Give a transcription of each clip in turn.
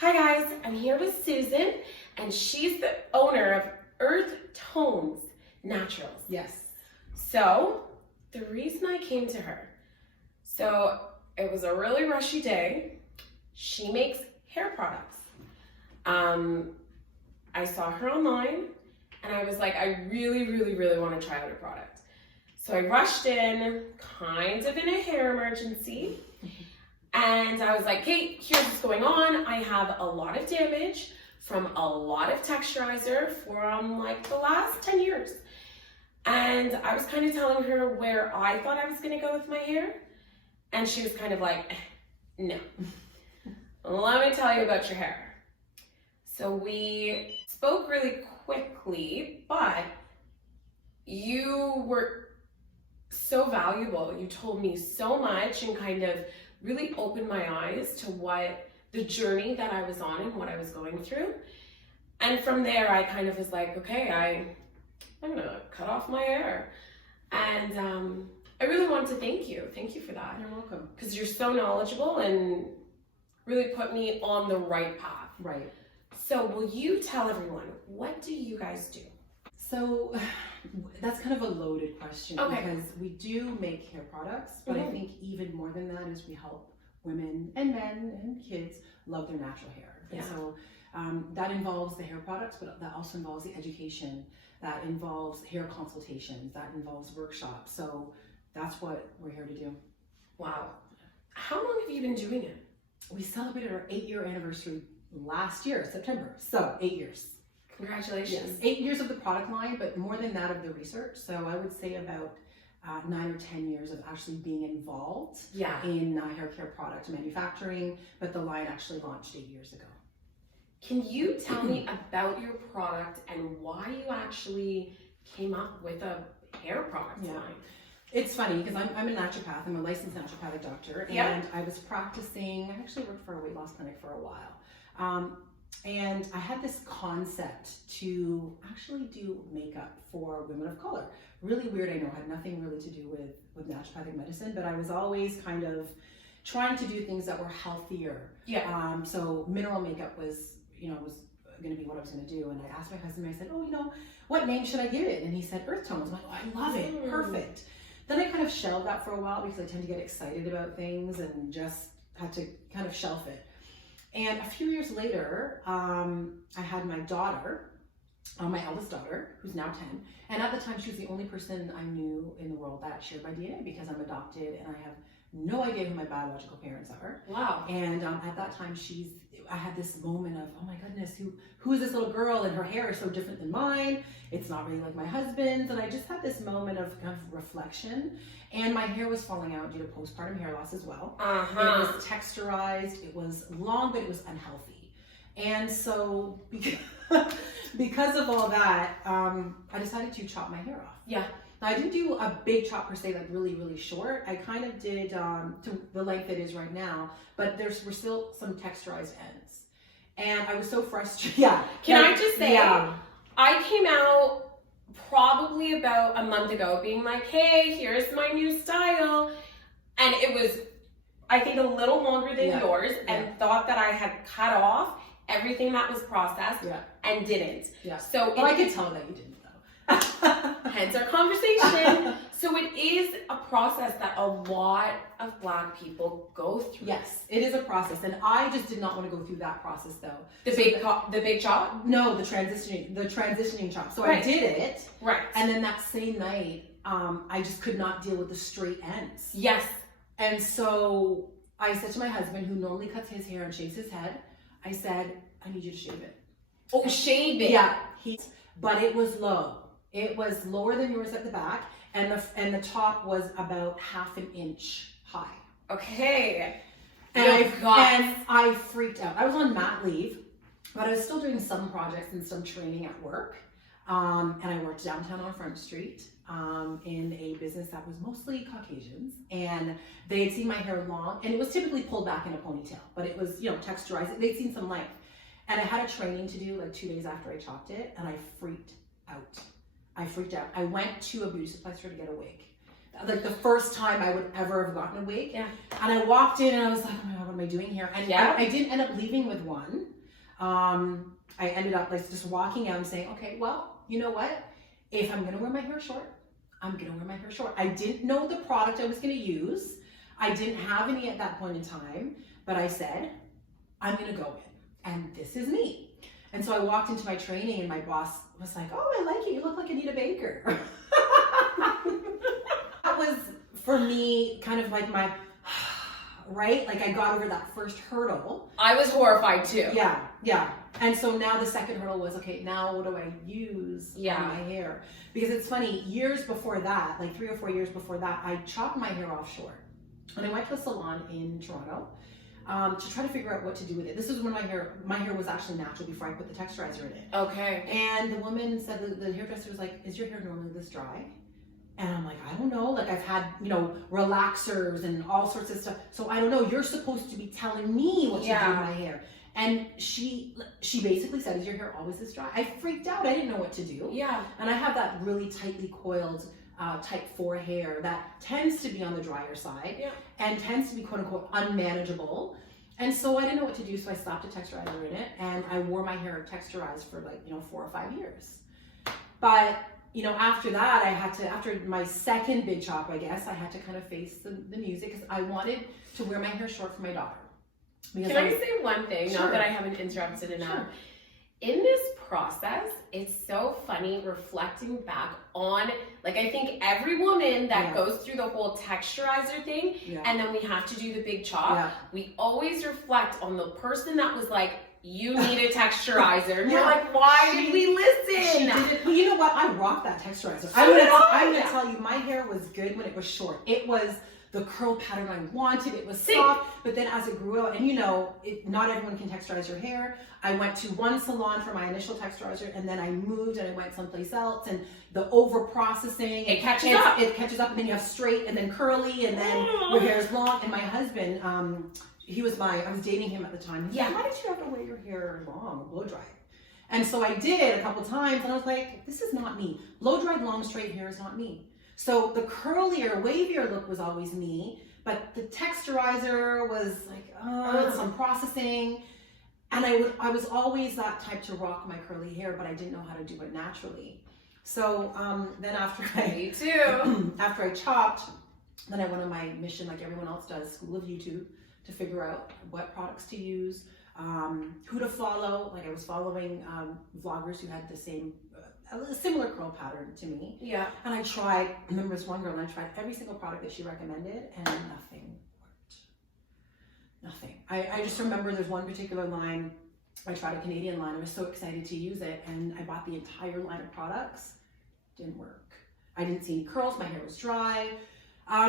Hi guys, I'm here with Susan, and she's the owner of Earthtones Naturals. Yes. So, the reason I came to her, it was a really rushy day. She makes hair products. I saw her online, and I was like, I really want to try out her product. So I rushed in, kind of in a hair emergency. And I was like, hey, here's what's going on. I have a lot of damage from a lot of texturizer from like the last 10 years. And I was kind of telling her where I thought I was gonna go with my hair. And she was kind of like, no. Let me tell you about your hair. So we spoke really quickly, but you were so valuable. You told me so much and kind of really opened my eyes to what the journey that I was on and what I was going through. And from there, I kind of was like, okay, I'm gonna cut off my hair. And I really wanted to thank you. Thank you for that. You're welcome. Because you're so knowledgeable and really put me on the right path. Right. So will you tell everyone, what do you guys do? So that's kind of a loaded question because we do make hair products, but I think even more than that is we help women and men and kids love their natural hair. And so that involves the hair products, but that also involves the education, that involves hair consultations, that involves workshops. So that's what we're here to do. Wow. How long have you been doing it? We celebrated our 8-year anniversary last year, September. So 8 years. Congratulations. Yes, 8 years of the product line, but more than that of the research. So I would say about 9 or 10 years of actually being involved in hair care product manufacturing, but the line actually launched 8 years ago. Can you tell me about your product and why you actually came up with a hair product line? It's funny because I'm a naturopath. I'm a licensed naturopathic doctor, and I was practicing. I actually worked for a weight loss clinic for a while. And I had this concept to actually do makeup for women of color. Really weird, I know, had nothing really to do with naturopathic medicine, but I was always kind of trying to do things that were healthier. So mineral makeup was going to be what I was going to do. And I asked my husband, I said, what name should I give it? And he said, Earthtones. I'm like, I love it, perfect. Then I kind of shelved that for a while because I tend to get excited about things and just had to kind of shelf it. And a few years later, I had my daughter, my eldest daughter, who's now 10. And at the time, she was the only person I knew in the world that shared my DNA because I'm adopted and I have no idea who my biological parents are. Wow. And at that time, I had this moment of, oh my goodness, who is this little girl? And her hair is so different than mine. It's not really like my husband's. And I just had this moment of kind of reflection. And my hair was falling out due to postpartum hair loss as well. It was texturized, it was long, but it was unhealthy. And so because of all that, I decided to chop my hair off. Yeah. Now, I didn't do a big chop per se, like really short. I kind of did to the length it is right now, but there were still some texturized ends. And I was so frustrated. Can I just say, I came out probably about a month ago being like, hey, here's my new style. And it was, I think, a little longer than yours and thought that I had cut off everything that was processed and didn't. So I could tell that you didn't though. Hence our conversation. So it is a process that a lot of Black people go through. Yes, it is a process, and I just did not want to go through that process though. The big chop? No, the transitioning chop. So I did it. Right. And then that same night, I just could not deal with the straight ends. Yes. And so I said to my husband, who normally cuts his hair and shaves his head, I said, I need you to shave it. Oh, shave it? Yeah. But it was low. It was lower than yours at the back, and the top was about ½ an inch high. Okay. And I freaked out. I was on mat leave, but I was still doing some projects and some training at work. And I worked downtown on Front Street in a business that was mostly Caucasians. And they had seen my hair long, and it was typically pulled back in a ponytail, but it was, texturized. They'd seen some length. And I had a training to do like 2 days after I chopped it, and I freaked out. I went to a beauty supply store to get a wig. like the first time I would ever have gotten a wig. Yeah. And I walked in and I was like, oh my God, what am I doing here? And Yeah. I didn't end up leaving with one. I ended up like just walking out and saying, okay, well, you know what? If I'm gonna wear my hair short, I'm gonna wear my hair short. I didn't know the product I was gonna use. I didn't have any at that point in time, but I said, I'm gonna go in, and this is me. And so I walked into my training and my boss was like, oh, I like it. You look like Anita Baker. That was, for me, kind of like my, right? Like I got over that first hurdle. I was horrified too. Yeah. And so now the second hurdle was, okay, now what do I use on my hair? Because it's funny, years before that, like 3 or 4 years before that, I chopped my hair off short. And I went to a salon in Toronto to try to figure out what to do with it. This is when my hair was actually natural before I put the texturizer in it. Okay. And the woman said, the hairdresser was like, is your hair normally this dry? And I'm like, I don't know. Like I've had, relaxers and all sorts of stuff. So I don't know. You're supposed to be telling me what to do with my hair. And she basically said, is your hair always this dry? I freaked out. I didn't know what to do. Yeah. And I have that really tightly coiled type 4 hair that tends to be on the drier side and tends to be quote unquote unmanageable. And so I didn't know what to do. So I slapped a texturizer in it and I wore my hair texturized for 4 or 5 years. But after that, after my second big chop, I guess, I had to kind of face the music because I wanted to wear my hair short for my daughter. Can I say one thing? Sure. Not that I haven't interrupted enough. Sure. In this process, it's so funny reflecting back on, I think every woman that goes through the whole texturizer thing, and then we have to do the big chop, we always reflect on the person that was like, you need a texturizer. And you're like, why did we listen? Well, you know what? I rocked that texturizer. I'm gonna tell you, my hair was good when it was short. It was the curl pattern I wanted. It was soft, but then as it grew out, and not everyone can texturize your hair. I went to one salon for my initial texturizer, and then I moved and I went someplace else, and the over processing, it catches up. It catches up, and then you have straight, and then curly, and then your hair is long. And my husband, I was dating him at the time. He's like, why did you have to wear your hair long, blow dry? And so I did a couple times, and I was like, this is not me. Blow dried long straight hair is not me. So the curlier, wavier look was always me, but the texturizer was like, some processing. And I was always that type to rock my curly hair, but I didn't know how to do it naturally. So then after I chopped, then I went on my mission like everyone else does, School of YouTube, to figure out what products to use, who to follow. Like I was following vloggers who had the same, a similar curl pattern to me. Yeah. And I remember this one girl, and I tried every single product that she recommended, and nothing worked. Nothing. I just remember there's one particular line, I tried a Canadian line, I was so excited to use it, and I bought the entire line of products. Didn't work. I didn't see any curls, my hair was dry.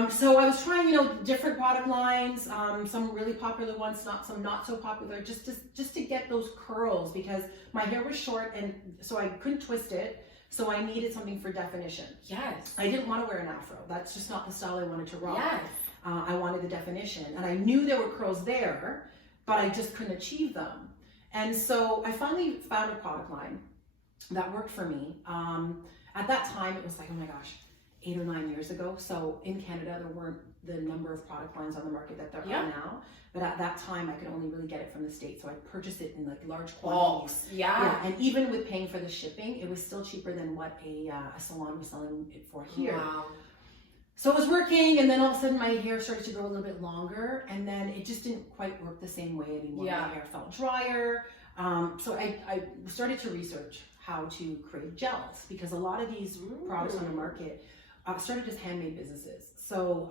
So I was trying, different product lines, some really popular ones, some not so popular, just to get those curls, because my hair was short, and so I couldn't twist it. So I needed something for definition. Yes. I didn't want to wear an afro. That's just not the style I wanted to rock. Yes. I wanted the definition, and I knew there were curls there, but I just couldn't achieve them. And so I finally found a product line that worked for me. At that time, it was like, oh my gosh, 8 or 9 years ago. So in Canada, there weren't the number of product lines on the market that there are now. But at that time, I could only really get it from the States. So I purchased it in large quantities. Yeah. And even with paying for the shipping, it was still cheaper than what a salon was selling it for here. Wow. So it was working, and then all of a sudden my hair started to grow a little bit longer, and then it just didn't quite work the same way anymore. My hair felt drier. So I started to research how to create gels, because a lot of these products on the market started as handmade businesses. So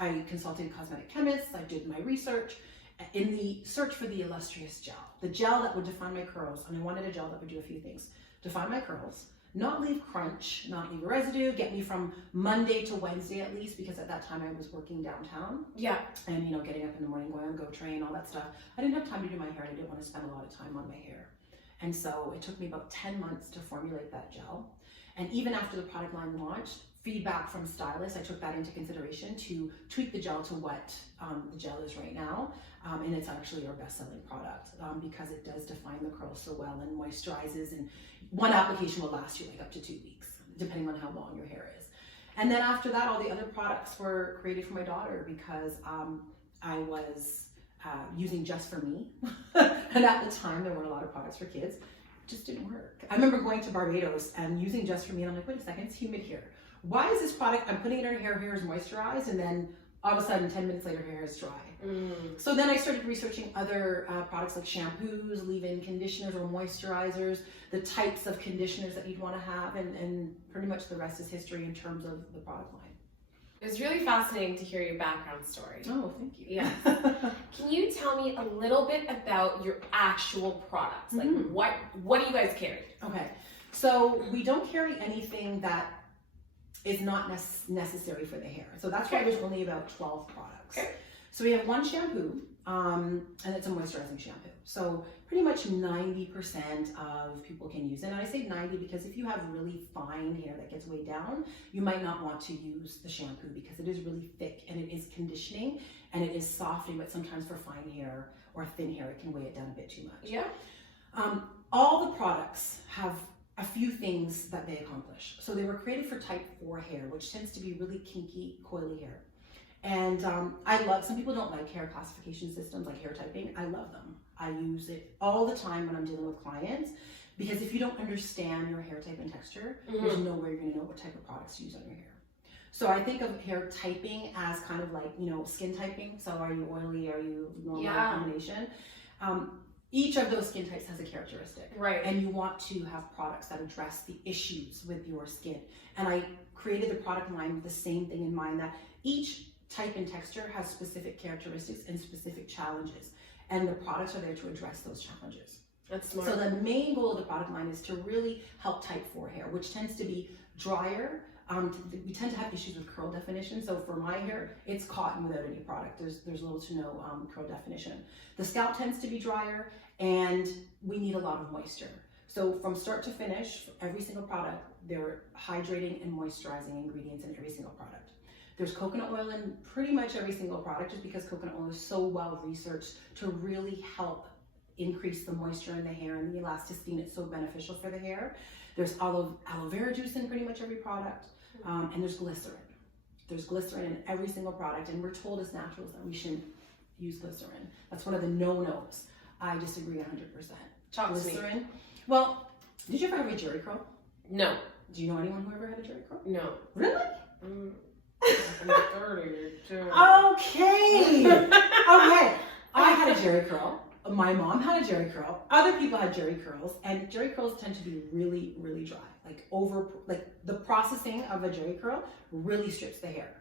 I consulted cosmetic chemists, I did my research in the search for the illustrious gel, the gel that would define my curls. And I wanted a gel that would do a few things: define my curls, not leave crunch, not leave residue, get me from Monday to Wednesday at least, because at that time I was working downtown. Yeah. And getting up in the morning, going on Go Train, all that stuff. I didn't have time to do my hair, and I didn't want to spend a lot of time on my hair. And so it took me about 10 months to formulate that gel. And even after the product line launched, feedback from stylists, I took that into consideration to tweak the gel to what the gel is right now. And it's actually our best-selling product because it does define the curls so well and moisturizes. And one application will last you up to 2 weeks, depending on how long your hair is. And then after that, all the other products were created for my daughter because I was using Just For Me. And at the time, there were a lot of products for kids. It just didn't work. I remember going to Barbados and using Just For Me, and I'm like, wait a second, it's humid here. Why is this product, I'm putting it in her hair is moisturized, and then all of a sudden, 10 minutes later, her hair is dry. So then I started researching other products like shampoos, leave-in conditioners or moisturizers, the types of conditioners that you'd want to have, and pretty much the rest is history in terms of the product line. It was really fascinating to hear your background story. Oh, thank you. Yeah. Can you tell me a little bit about your actual products? Like what do you guys carry? Okay, so we don't carry anything that is not necessary for the hair. So that's why there's only about 12 products. Okay. So we have one shampoo, and it's a moisturizing shampoo. So pretty much 90% of people can use it. And I say 90 because if you have really fine hair that gets way down, you might not want to use the shampoo because it is really thick and it is conditioning and it is softening, but sometimes for fine hair or thin hair, it can weigh it down a bit too much. Yeah. All the products have a few things that they accomplish. So they were created for type 4 hair, which tends to be really kinky, coily hair. And I love, some people don't like hair classification systems like hair typing. I love them. I use it all the time when I'm dealing with clients because if you don't understand your hair type and texture, there's no way you're gonna know what type of products to use on your hair. So I think of hair typing as kind of like, skin typing. So are you oily? Are you normal combination? Each of those skin types has a characteristic. Right. And you want to have products that address the issues with your skin. And I created the product line with the same thing in mind, that each type and texture has specific characteristics and specific challenges. And the products are there to address those challenges. That's smart. So the main goal of the product line is to really help type 4 hair, which tends to be drier. We tend to have issues with curl definition. So for my hair, it's cotton without any product. There's little to no curl definition. The scalp tends to be drier and we need a lot of moisture. So from start to finish, for every single product, there are hydrating and moisturizing ingredients in every single product. There's coconut oil in pretty much every single product just because coconut oil is so well researched to really help increase the moisture in the hair and the elasticity, and it's so beneficial for the hair. There's aloe vera juice in pretty much every product. And there's glycerin. There's glycerin in every single product, and we're told as naturals that we shouldn't use glycerin. That's one of the no-nos. I disagree 100%. Talk to me. Glycerin. Well, did you ever have a jerry curl? No. Do you know anyone who ever had a jerry curl? No. Really? I'm 32. Okay. Okay. I had a jerry curl. My mom had a jerry curl. Other people had jerry curls, and jerry curls tend to be really, really dry. Like the processing of a jerry curl really strips the hair.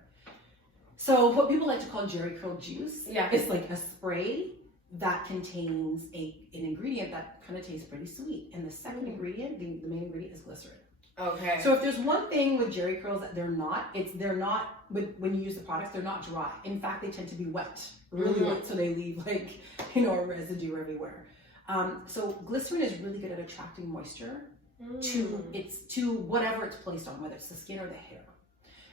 So what people like to call jerry curl juice is like a spray that contains an ingredient that kind of tastes pretty sweet. And the second ingredient, the main ingredient, is glycerin. Okay. So if there's one thing with jerry curls that they're not when you use the products, they're not dry. In fact, they tend to be wet, really wet. So they leave a residue everywhere. So glycerin is really good at attracting moisture to whatever it's placed on, whether it's the skin or the hair.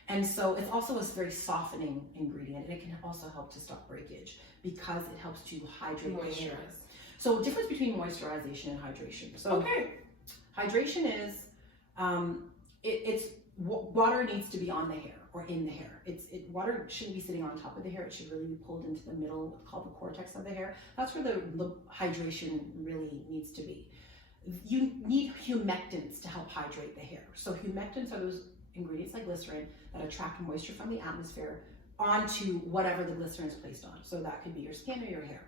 And so it's also a very softening ingredient, and it can also help to stop breakage because it helps to hydrate the hair. So difference between moisturization and hydration. So hydration is it's water needs to be on the hair or in the hair. Water shouldn't be sitting on top of the hair. It should really be pulled into the middle, called the cortex of the hair. That's where the hydration really needs to be. You need humectants to help hydrate the hair. So humectants are those ingredients like glycerin that attract moisture from the atmosphere onto whatever the glycerin is placed on. So that could be your skin or your hair.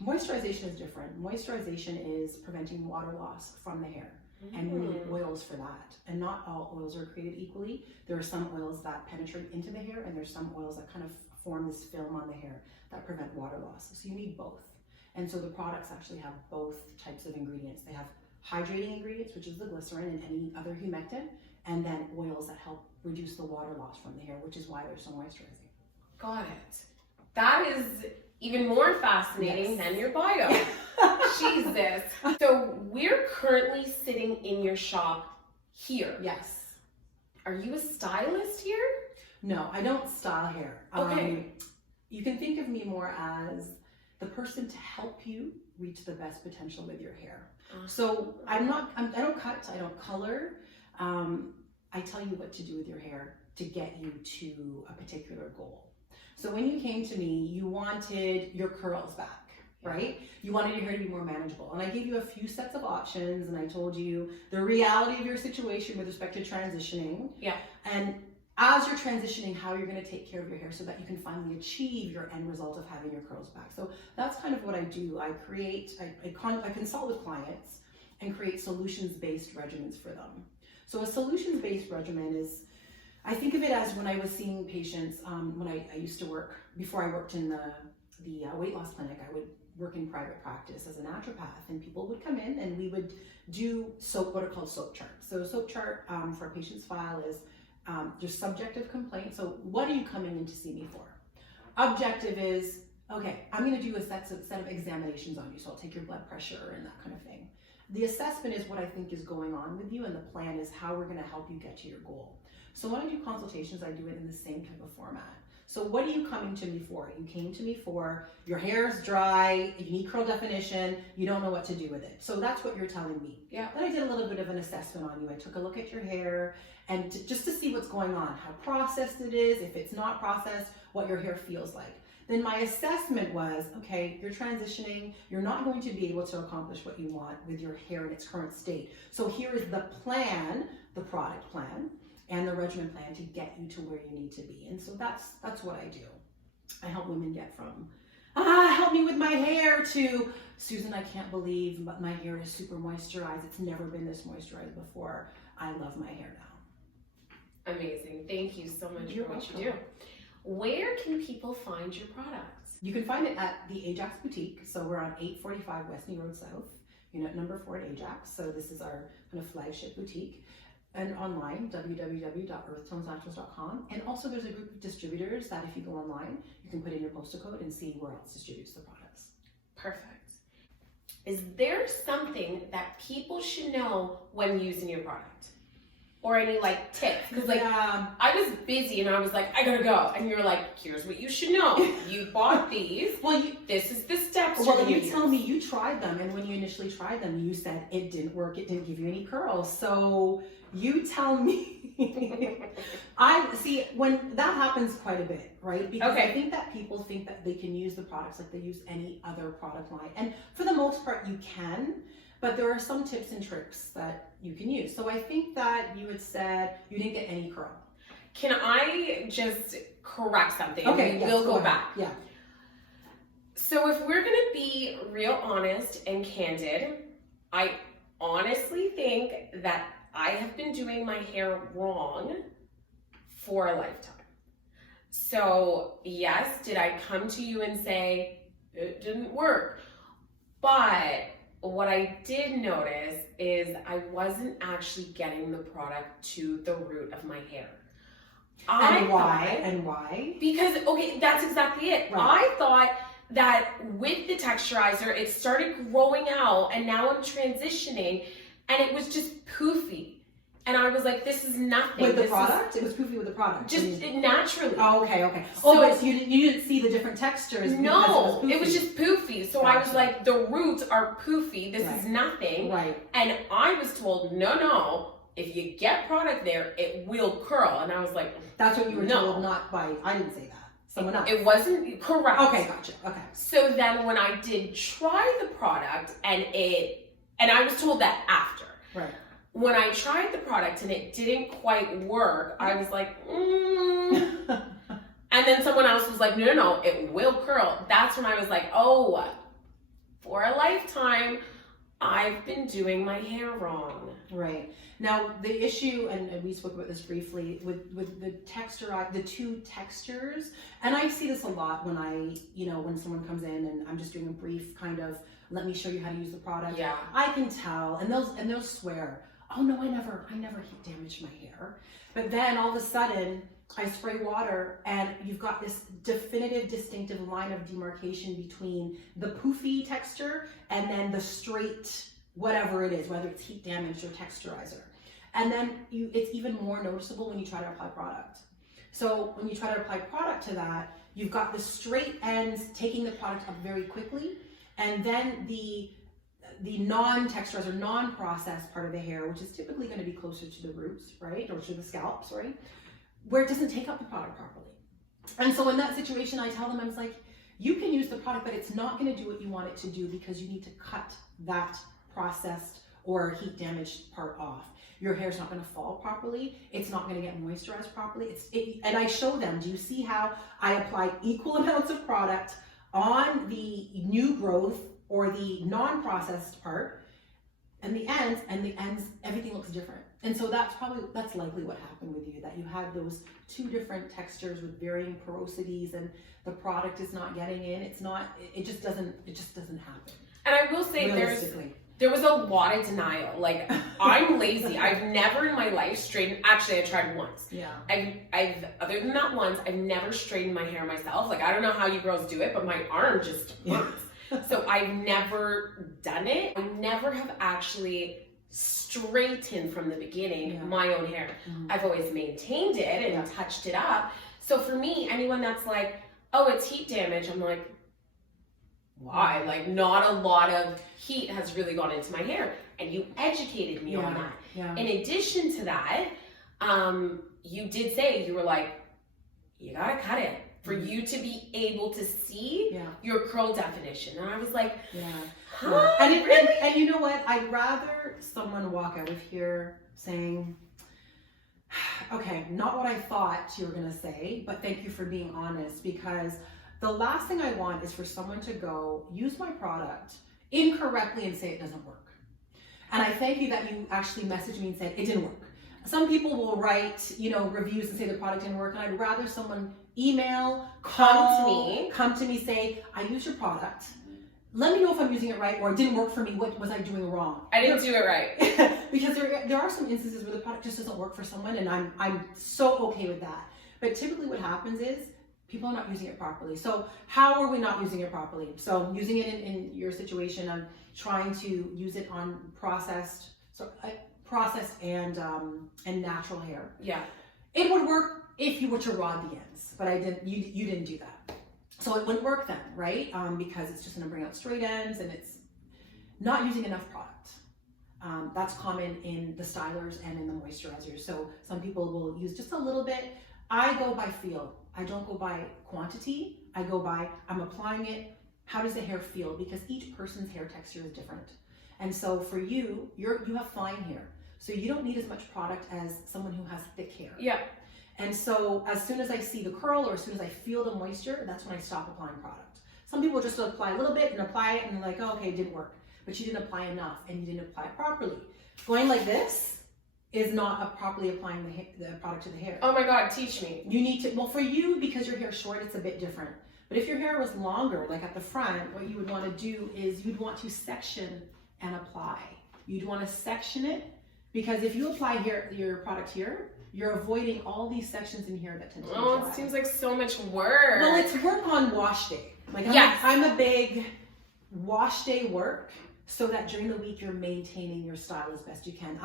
Moisturization is different. Moisturization is preventing water loss from the hair. And we need oils for that. And not all oils are created equally. There are some oils that penetrate into the hair, and there's some oils that kind of form this film on the hair that prevent water loss. So you need both. And so the products actually have both types of ingredients. They have hydrating ingredients, which is the glycerin and any other humectant, and then oils that help reduce the water loss from the hair, which is why they're so moisturizing. Got it. That is even more fascinating than your bio. Jesus. So we're currently sitting in your shop here. Yes. Are you a stylist here? No, I don't style hair. Okay. You can think of me more as the person to help you reach the best potential with your hair. So I don't cut, I don't color. I tell you what to do with your hair. to get you to a particular goal. So when you came to me, you wanted your curls back, right? You wanted your hair to be more manageable. And I gave you a few sets of options, and I told you the reality of your situation with respect to transitioning. Yeah. And as you're transitioning, how you're going to take care of your hair so that you can finally achieve your end result of having your curls back. So that's kind of what I do. I consult with clients and create solutions-based regimens for them. So a solutions-based regimen is, I think of it as when I was seeing patients, when I used to work, before I worked in the weight loss clinic, I would work in private practice as a naturopath, and people would come in and we would do what are called soap charts. So a soap chart for a patient's file is there's subjective complaint. So what are you coming in to see me for? Objective is, okay, I'm going to do a set of examinations on you. So I'll take your blood pressure and that kind of thing. The assessment is what I think is going on with you, and the plan is how we're going to help you get to your goal. So when I do consultations, I do it in the same type of format. So what are you coming to me for? You came to me for your hair's dry, you need curl definition, you don't know what to do with it. So that's what you're telling me. Yeah. Then I did a little bit of an assessment on you. I took a look at your hair and just to see what's going on, how processed it is, if it's not processed, what your hair feels like. Then my assessment was, okay, you're transitioning, you're not going to be able to accomplish what you want with your hair in its current state. So here is the plan, the product plan, and the regimen plan to get you to where you need to be. And so that's what I do. I help women get from, help me with my hair, to, Susan, I can't believe but my hair is super moisturized. It's never been this moisturized before. I love my hair now. Amazing. Thank you so much You're for what welcome. you do. Where can people find your products? You can find it at the Ajax boutique. So we're on 845 West New Road South, unit number 4 at Ajax. So this is our kind of flagship boutique. And online, www.earthtonesnaturals.com. And also there's a group of distributors that if you go online, you can put in your postal code and see where else distributes the products. Perfect. Is there something that people should know when using your product? Or any like tips? Because like I was busy and I was like, I gotta go. And you're like, here's what you should know. You bought these. Well, this is the steps. Well, you tell me you tried them, and when you initially tried them, you said it didn't work. It didn't give you any curls. So you tell me. I see when that happens quite a bit, right? Because I think that people think that they can use the products like they use any other product line, and for the most part, you can. But there are some tips and tricks that you can use. So I think that you had said you didn't get any curl. Can I just correct something? Okay, We'll go back. Yeah. So if we're gonna be real honest and candid, I honestly think that I have been doing my hair wrong for a lifetime. So yes, did I come to you and say, it didn't work? But what I did notice is I wasn't actually getting the product to the root of my hair. And why? Because, okay, that's exactly it. Right. I thought that with the texturizer, it started growing out, and now I'm transitioning, and it was just poofy. And I was like, this is nothing. With the product? It was poofy with the product? Just naturally. Oh, okay. So, but so you didn't see the different textures? No, it was just poofy. So Gotcha. I was like, the roots are poofy. This is nothing. Right. And I was told, no, if you get product there, it will curl. And I was like, that's what you were told, not by, I didn't say that. Someone else. It wasn't correct. Okay, gotcha. Okay. So then when I did try the product and I was told that after. Right. When I tried the product and it didn't quite work, I was like, And then someone else was like, no, it will curl. That's when I was like, oh, for a lifetime, I've been doing my hair wrong. Right. Now, the issue, and we spoke about this briefly, with the texture, the two textures, and I see this a lot when when someone comes in and I'm just doing a brief kind of, let me show you how to use the product. Yeah. I can tell, and they'll swear, oh no, I never heat damaged my hair. But then all of a sudden, I spray water and you've got this definitive, distinctive line of demarcation between the poofy texture and then the straight, whatever it is, whether it's heat damaged or texturizer. And then it's even more noticeable when you try to apply product. So when you try to apply product to that, you've got the straight ends taking the product up very quickly, and then the non-texturized or non-processed part of the hair, which is typically going to be closer to the roots, right, or to the scalps, right, where it doesn't take up the product properly. And so in that situation, I tell them, I was like, you can use the product, but it's not going to do what you want it to do because you need to cut that processed or heat damaged part off. Your hair's not going to fall properly. It's not going to get moisturized properly. And I show them, do you see how I apply equal amounts of product on the new growth or the non-processed part, and the ends, everything looks different. And so that's likely what happened with you, that you had those two different textures with varying porosities, and the product is not getting in. It just doesn't happen. And I will say there was a lot of denial. Like, I'm lazy. I've never in my life straightened, actually I tried once. Yeah. I've other than that once, I've never straightened my hair myself. Like, I don't know how you girls do it, but my arm just hurts. So I've never done it. I never have actually straightened from the beginning my own hair. Mm-hmm. I've always maintained it and touched it up. So for me, anyone that's like, oh, it's heat damage, I'm like, why? Like, not a lot of heat has really gone into my hair. And you educated me on that. Yeah. In addition to that, you did say, you were like, you gotta cut it for you to be able to see your curl definition. And I was like, huh? And you know what? I'd rather someone walk out of here saying, okay, not what I thought you were gonna say, but thank you for being honest, because the last thing I want is for someone to go use my product incorrectly and say it doesn't work. And I thank you that you actually messaged me and said it didn't work. Some people will write, reviews and say the product didn't work, and I'd rather someone email, call, come to me, say, I used your product. Let me know if I'm using it right, or it didn't work for me. What was I doing wrong? I didn't do it right. Because there are some instances where the product just doesn't work for someone, and I'm so okay with that. But typically what happens is people are not using it properly. So how are we not using it properly? So using it in your situation, I'm trying to use it on processed and natural hair. Yeah. It would work if you were to rod the ends, but I didn't. You didn't do that, so it wouldn't work then, right? Because it's just going to bring out straight ends, and it's not using enough product. That's common in the stylers and in the moisturizers. So some people will use just a little bit. I go by feel. I don't go by quantity. I go by, I'm applying it. How does the hair feel? Because each person's hair texture is different. And so for you, you have fine hair. So you don't need as much product as someone who has thick hair. Yeah. And so as soon as I see the curl, or as soon as I feel the moisture, that's when I stop applying product. Some people just apply a little bit and apply it and they're like, oh, okay, it didn't work. But you didn't apply enough and you didn't apply it properly. Going like this is not properly applying the product to the hair. Oh my God, teach me. You need to, well, for you, because your hair's short, it's a bit different. But if your hair was longer, like at the front, what you would want to do is you'd want to section and apply. You'd want to section it, because if you apply your product here, you're avoiding all these sections in here that tend to be dry. It seems like so much work. Well, it's work on wash day. Like I'm a big wash day work, so that during the week you're maintaining your style as best you can.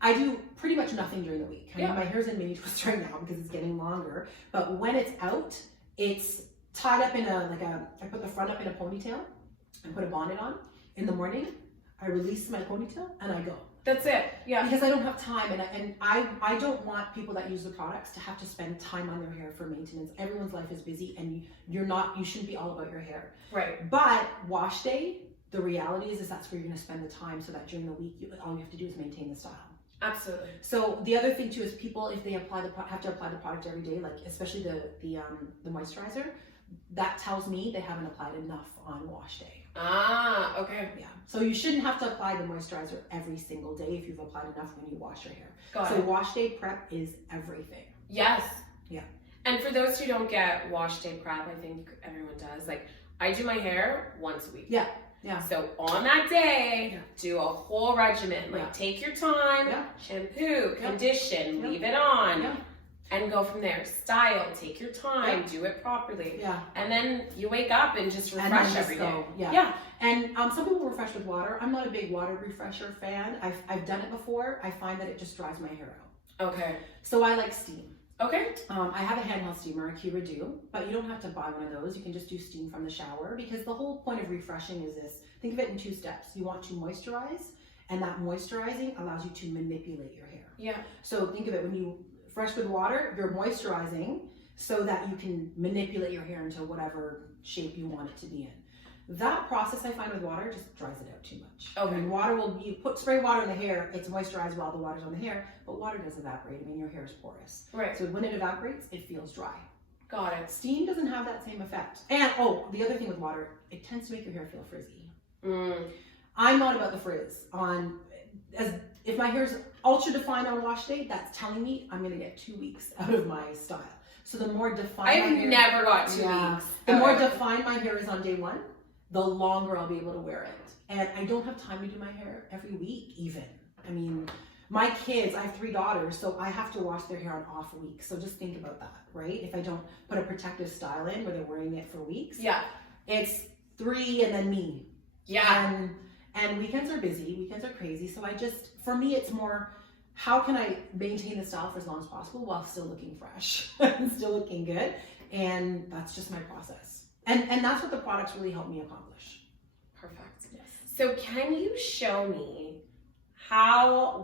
I do pretty much nothing during the week. I mean, my hair's in mini twist right now because it's getting longer. But when it's out, it's tied up in I put the front up in a ponytail and put a bonnet on. In the morning, I release my ponytail and I go. That's it. Yeah. Because I don't have time, and I don't want people that use the products to have to spend time on their hair for maintenance. Everyone's life is busy, and you shouldn't be all about your hair. Right. But wash day, the reality is that's where you're going to spend the time, so that during the week, all you have to do is maintain the style. Absolutely. So the other thing too is people, if they have to apply the product every day, like especially the moisturizer, that tells me they haven't applied enough on wash day. Ah, okay. Yeah. So you shouldn't have to apply the moisturizer every single day if you've applied enough when you wash your hair. So wash day prep is everything. Yes. Yeah. And for those who don't get wash day prep, I think everyone does. Like, I do my hair once a week. Yeah. Yeah. So on that day, do a whole regimen. Like, take your time, shampoo, condition, leave it on, and go from there. Style, take your time, do it properly. Yeah. And then you wake up and just refresh every day. Yeah. And some people refresh with water. I'm not a big water refresher fan. I've done it before. I find that it just dries my hair out. Okay. So I like steam. Okay. I have a handheld steamer, a Q-Redo, but you don't have to buy one of those. You can just do steam from the shower, because the whole point of refreshing is this. Think of it in two steps. You want to moisturize, and that moisturizing allows you to manipulate your hair. Yeah. So think of it, when you fresh with water, you're moisturizing so that you can manipulate your hair into whatever shape you want it to be in. That process I find with water just dries it out too much. Okay. I mean, water will, you spray water in the hair, it's moisturized while the water's on the hair, but water does evaporate. I mean, your hair is porous. Right. So when it evaporates, it feels dry. Got it. Steam doesn't have that same effect. And, oh, the other thing with water, it tends to make your hair feel frizzy. I'm not about the frizz. If my hair's ultra defined on wash day, that's telling me I'm gonna get 2 weeks out of my style. So the more defined I've my hair, never got 2 weeks. the more defined my hair is on day one, the longer I'll be able to wear it. And I don't have time to do my hair every week even. I mean, my kids, I have 3 daughters, so I have to wash their hair on off weeks. So just think about that, right? If I don't put a protective style in where they're wearing it for weeks, Yeah. it's 3 and then me. Yeah. And weekends are busy, weekends are crazy. So for me, it's more, how can I maintain the style for as long as possible while still looking fresh and still looking good? And that's just my process. And that's what the products really help me accomplish. Perfect. Yes. So can you show me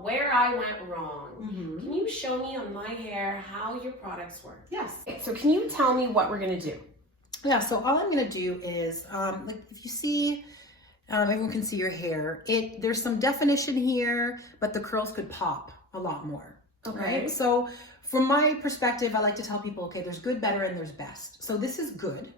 where I went wrong? Can you show me on my hair how your products work? Yes. So can you tell me what we're gonna do? Yeah, so all I'm gonna do is, like if you see, everyone can see your hair. There's some definition here, but the curls could pop a lot more. Okay. Right? So from my perspective, I like to tell people, okay, there's good, better, and there's best. So this is good.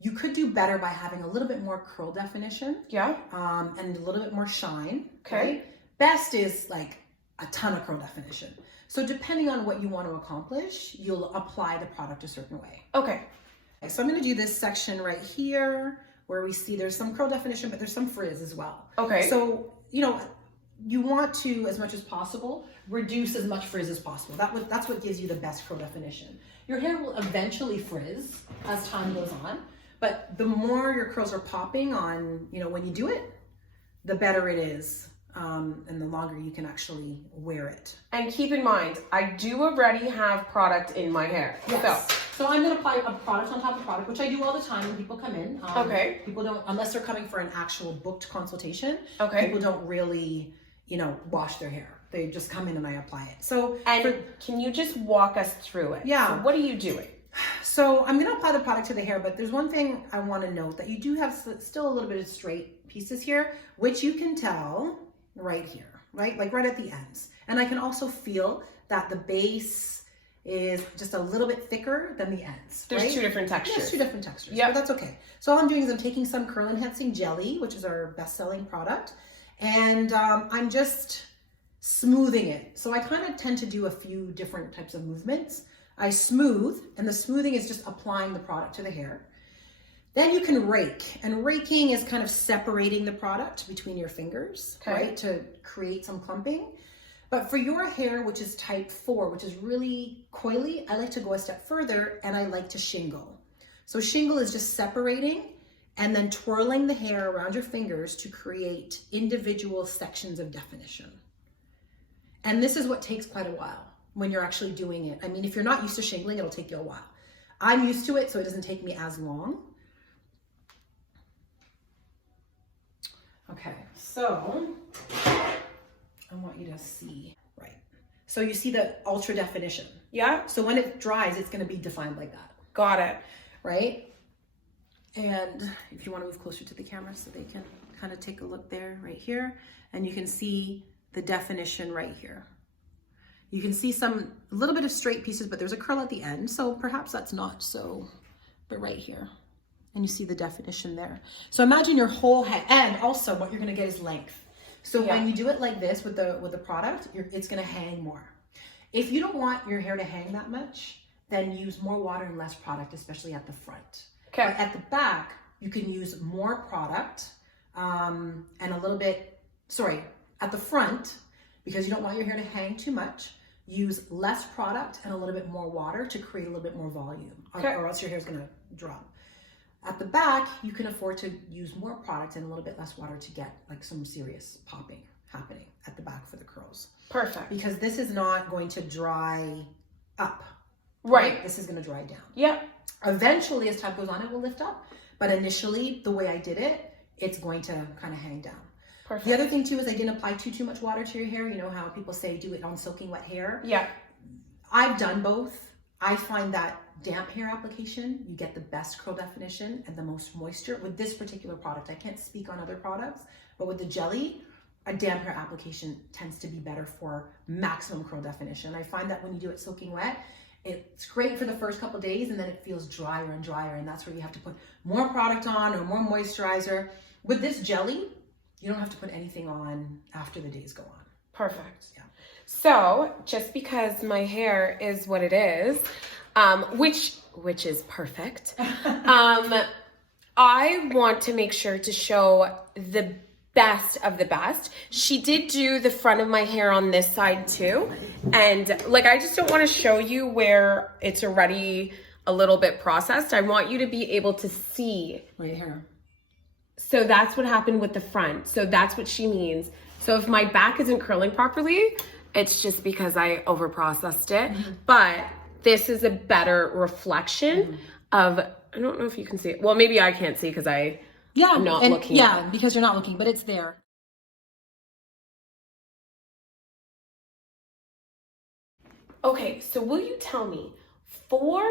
You could do better by having a little bit more curl definition. Yeah. And a little bit more shine. Okay. Right? Best is like a ton of curl definition. So depending on what you want to accomplish, you'll apply the product a certain way. Okay. So I'm going to do this section right here where we see there's some curl definition, but there's some frizz as well. Okay. So, you want to, as much as possible, reduce as much frizz as possible. That's what gives you the best curl definition. Your hair will eventually frizz as time goes on, but the more your curls are popping on, when you do it, the better it is. And the longer you can actually wear it. And keep in mind, I do already have product in my hair. Yes. So I'm going to apply a product on top of product, which I do all the time when people come in. Okay. People don't, unless they're coming for an actual booked consultation, Okay. people don't really, wash their hair. They just come in and I apply it. So, can you just walk us through it? Yeah. So what are you doing? So I'm going to apply the product to the hair, but there's one thing I want to note, that you do have still a little bit of straight pieces here, which you can tell right here, right? Like right at the ends. And I can also feel that the base is just a little bit thicker than the ends. There's right? 2 different textures. There's 2 different textures. Yeah. But that's okay. So all I'm doing is I'm taking some curl enhancing jelly, which is our best-selling product, and I'm just smoothing it. So I kind of tend to do a few different types of movements. I smooth, and the smoothing is just applying the product to the hair. Then you can rake, and raking is kind of separating the product between your fingers, right, to create some clumping. But for your hair, which is type 4, which is really coily, I like to go a step further, and I like to shingle. So shingle is just separating and then twirling the hair around your fingers to create individual sections of definition. And this is what takes quite a while when you're actually doing it. I mean, if you're not used to shingling, it'll take you a while. I'm used to it, so it doesn't take me as long. Okay, so I want you to see, right? So you see the ultra definition. Yeah. So when it dries, it's going to be defined like that. Got it. Right? And if you want to move closer to the camera so they can kind of take a look there, right here, and you can see the definition right here. You can see a little bit of straight pieces, but there's a curl at the end, so perhaps that's not so, but right here. And you see the definition there. So imagine your whole head, and also what you're gonna get is length. So when you do it like this with the product, it's gonna hang more. If you don't want your hair to hang that much, then use more water and less product, especially at the front. Okay. But at the back, you can use more product and a little bit, at the front, because you don't want your hair to hang too much, use less product and a little bit more water to create a little bit more volume, or else your hair's gonna drop. At the back, you can afford to use more product and a little bit less water to get like some serious popping happening at the back for the curls. Perfect. Because this is not going to dry up. Right. This is going to dry down. Yeah. Eventually, as time goes on, it will lift up. But initially, the way I did it, it's going to kind of hang down. Perfect. The other thing too is I didn't apply too much water to your hair. You know how people say do it on soaking wet hair? Yeah. I've done both. I find that damp hair application, you get the best curl definition and the most moisture with this particular product. I can't speak on other products, but with the jelly, a damp hair application tends to be better for maximum curl definition. I find that when you do it soaking wet, it's great for the first couple of days, and then it feels drier and drier, and that's where you have to put more product on or more moisturizer. With this jelly, you don't have to put anything on after the days go on. Perfect. Yeah. So just because my hair is what it is, which is perfect, I want to make sure to show the best of the best. She did do the front of my hair on this side too. And like, I just don't want to show you where it's already a little bit processed. I want you to be able to see. Right here. So that's what happened with the front. So that's what she means. So if my back isn't curling properly, it's just because I over processed it. But this is a better reflection of, I don't know if you can see it. Well, maybe I can't see because I'm not looking. Yeah, because you're not looking, but it's there. Okay, so will you tell me, for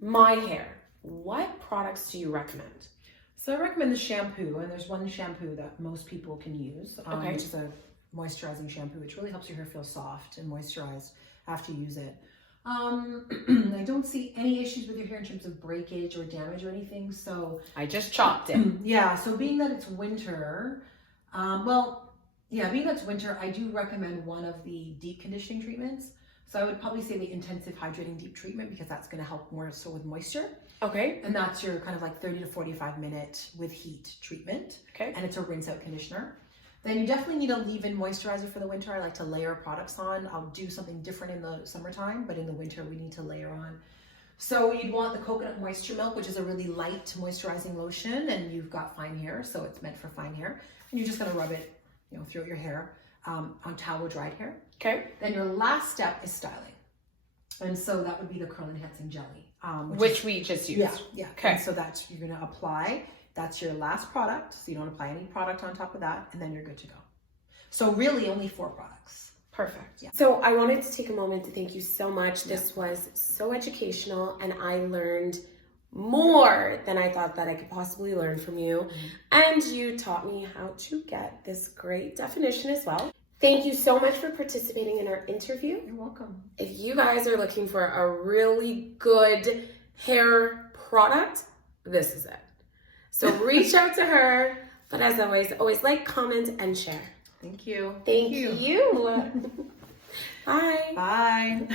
my hair, what products do you recommend? So I recommend the shampoo, and there's one shampoo that most people can use, Okay. which is a moisturizing shampoo, which really helps your hair feel soft and moisturized after you use it. I don't see any issues with your hair in terms of breakage or damage or anything, so... I just chopped it. Yeah, so being that it's winter, being that it's winter, I do recommend one of the deep conditioning treatments. So I would probably say the intensive hydrating deep treatment, because that's going to help more so with moisture. Okay. And that's your kind of like 30 to 45 minute with heat treatment. Okay. And it's a rinse out conditioner. Then you definitely need a leave-in moisturizer for the winter. I like to layer products on. I'll do something different in the summertime, but in the winter we need to layer on. So you'd want the coconut moisture milk, which is a really light moisturizing lotion, and you've got fine hair, so it's meant for fine hair. And you're just going to rub it, throughout your hair on towel dried hair. Okay. Then your last step is styling. And so that would be the curl enhancing jelly. Which we just used. Yeah. Okay. And so that's, you're going to apply, that's your last product. So you don't apply any product on top of that, and then you're good to go. So really only 4 products. Perfect. Yeah. So I wanted to take a moment to thank you so much. This was so educational, and I learned more than I thought that I could possibly learn from you. And you taught me how to get this great definition as well. Thank you so much for participating in our interview. You're welcome. If you guys are looking for a really good hair product, this is it. So reach out to her. But as always like, comment, and share. Thank you. Thank you. Bye. Bye.